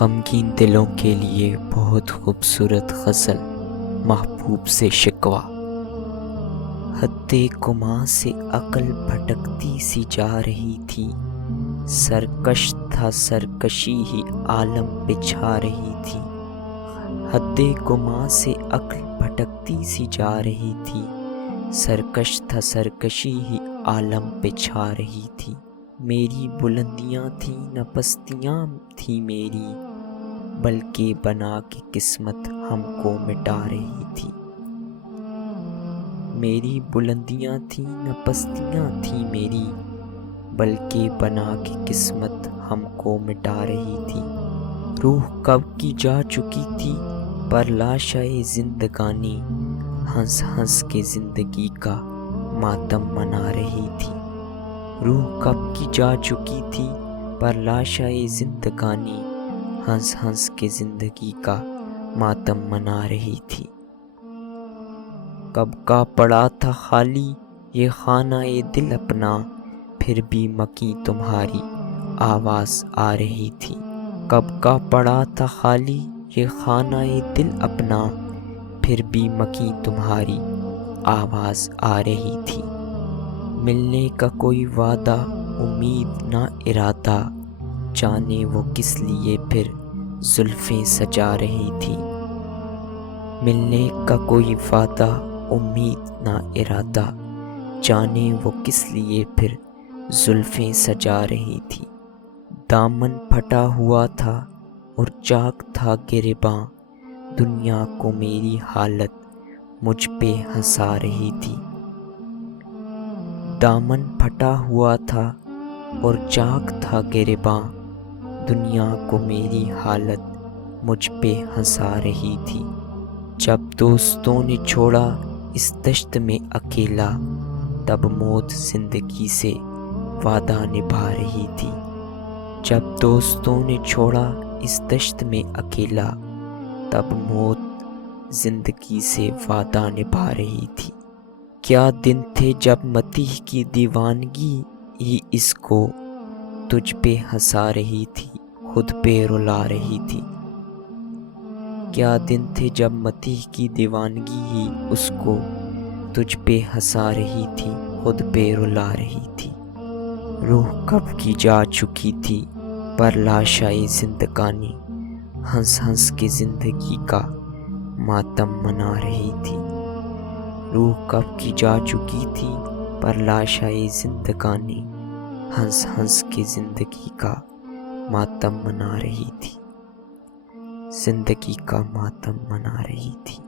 غمگین دلوں کے لیے بہت خوبصورت غزل محبوب سے شکوہ۔ حد گماں سے عقل بھٹکتی سی جا رہی تھی، سرکش تھا سرکشی ہی عالم پہ چھا رہی تھی۔ حد گماں سے عقل بھٹکتی سی جا رہی تھی، سرکش تھا سرکشی ہی عالم پہ چھا رہی تھی۔ میری بلندیاں تھیں نہ پستیاں تھی میری، بلکہ بنا کے قسمت ہم کو مٹا رہی تھی۔ میری بلندیاں تھیں نہ پستیاں تھی میری، بلکہ بنا کے قسمت ہم کو مٹا رہی تھی۔ روح کب کی جا چکی تھی پر لاشائے زندگانی، ہنس ہنس کے زندگی کا ماتم منا رہی تھی۔ روح کب کی جا چکی تھی پر لاشائے زندگانی، ہنس ہنس کے زندگی کا ماتم منا رہی تھی۔ کب کا پڑا تھا خالی یہ خانہ دل اپنا، پھر بھی مکی تمہاری آواز آ رہی تھی۔ کب کا پڑا تھا خالی یہ خانہ دل اپنا، پھر بھی مکی تمہاری آواز آ رہی تھی۔ ملنے کا کوئی وعدہ امید نہ ارادہ، جانے وہ کس لیے پھر زلفیں سجا رہی تھی۔ ملنے کا کوئی وعدہ امید نہ ارادہ، جانے وہ کس لیے پھر زلفیں سجا رہی تھی۔ دامن پھٹا ہوا تھا اور چاک تھا گریباں، دنیا کو میری حالت مجھ پہ ہنسا رہی تھی۔ دامن پھٹا ہوا تھا اور چاک تھا گریباں، دنیا کو میری حالت مجھ پہ ہنسا رہی تھی۔ جب دوستوں نے چھوڑا اس دشت میں اکیلا، تب موت زندگی سے وعدہ نبھا رہی تھی۔ جب دوستوں نے چھوڑا اس دشت میں اکیلا، تب موت زندگی سے وعدہ نبھا رہی تھی۔ کیا دن تھے جب متیح کی دیوانگی ہی اس کو تجھ پہ ہنسا رہی تھی، خود پہ رلا رہی تھی۔ کیا دن تھے جب متیح کی دیوانگی ہی اس کو تجھ پہ ہنسا رہی تھی، خود پہ رلا رہی تھی۔ روح کب کی جا چکی تھی پر لاشائے زندگانی، ہنس ہنس کے زندگی کا ماتم منا رہی تھی۔ روح کب کی جا چکی تھی پر لاشائے زندگانی، ہنس ہنس کے زندگی کا ماتم منا رہی تھی۔ زندگی کا ماتم منا رہی تھی۔